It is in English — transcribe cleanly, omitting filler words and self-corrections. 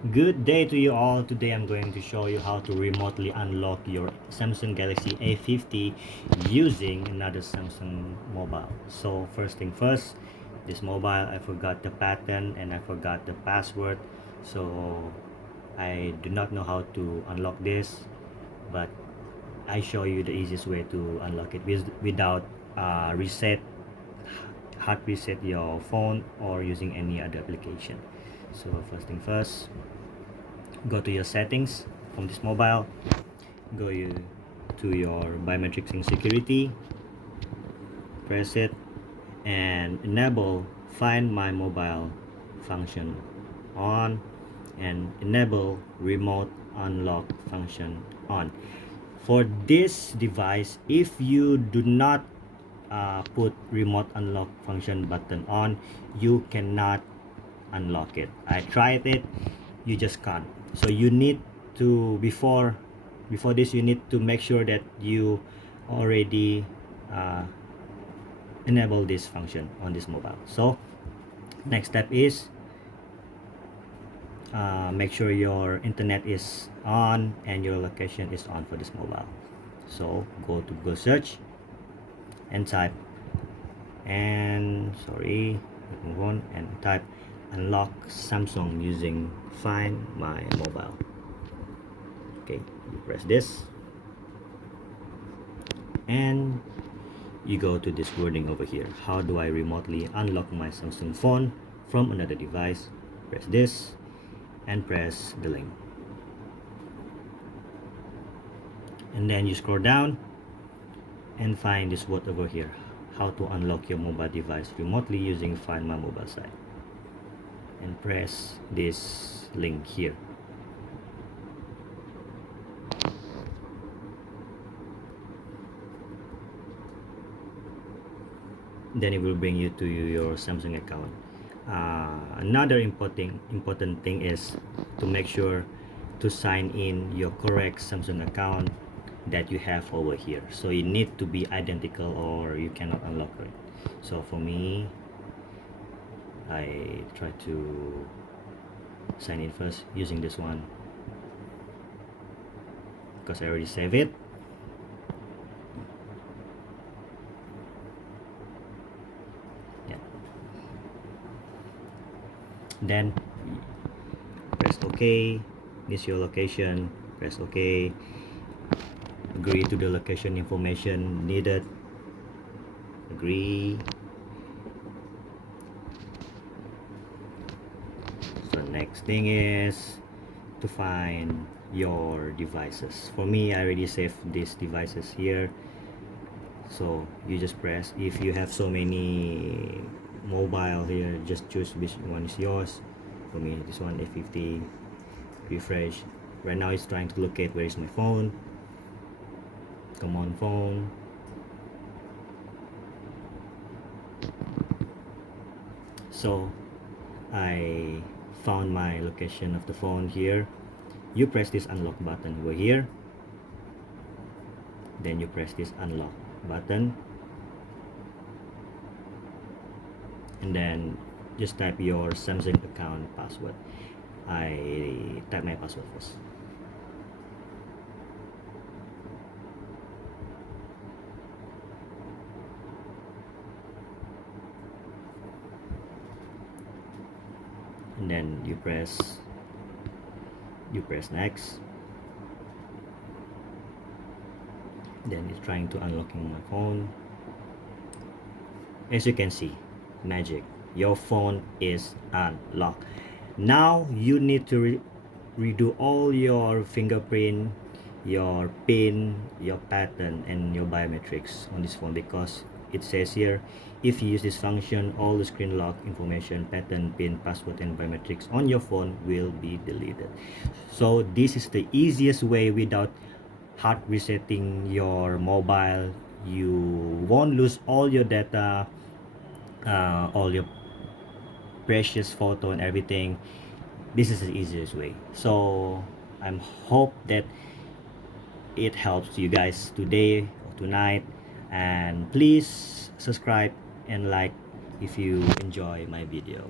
Good day to you all. Today I'm going to show you how to remotely unlock your Samsung Galaxy A50 using another Samsung mobile. So first thing first, this mobile I forgot the pattern and I forgot the password. So I do not know how to unlock this, but I show you the easiest way to unlock it without hard reset your phone or using any other application. So first thing first, go to your settings from this mobile, to your biometrics and security, press it, and enable find my mobile function on, and enable remote unlock function on. For this device, if you do not put remote unlock function button on, you cannot unlock it. I tried it, you just can't. So you need to, before this, you need to make sure that you already uh, enable this function on this mobile. So next step is make sure your internet is on and your location is on for this mobile. So go to Google search and type, and move on, and type unlock Samsung using find my mobile. Okay, you press this and you go to this wording over here, how do I remotely unlock my Samsung phone from another device. Press this and press the link, and then you scroll down and find this word over here, how to unlock your mobile device remotely using find my mobile site, and press this link here. Then it will bring you to your Samsung account. Another important thing is to make sure to sign in your correct Samsung account that you have over here. So it need to be identical or you cannot unlock it. So for me, I try to sign in first using this one because I already saved it. Then press OK. This is your location. Press OK. Agree to the location information needed. Agree. So next thing is to find your devices. For me, I already saved these devices here. So you just press, if you have so many mobile here, just choose which one is yours. For me, this one, A50. Refresh. Right now it's trying to locate where is my phone. Come on, phone. So I found my location of the phone here. You press this unlock button over here, then you press this unlock button, and then just type your Samsung account password. I type my password first. And then you press next. Then it's trying to unlocking my phone. As you can see, magic, your phone is unlocked. Now you need to redo all your fingerprint, your pin, your pattern, and your biometrics on this phone, because it says here, if you use this function, all the screen lock information, pattern, pin, password, and biometrics on your phone will be deleted. So this is the easiest way without hard resetting your mobile. You won't lose all your data, all your precious photo and everything. This is the easiest way. So I hope that it helps you guys today or tonight, and please subscribe and like if you enjoy my video.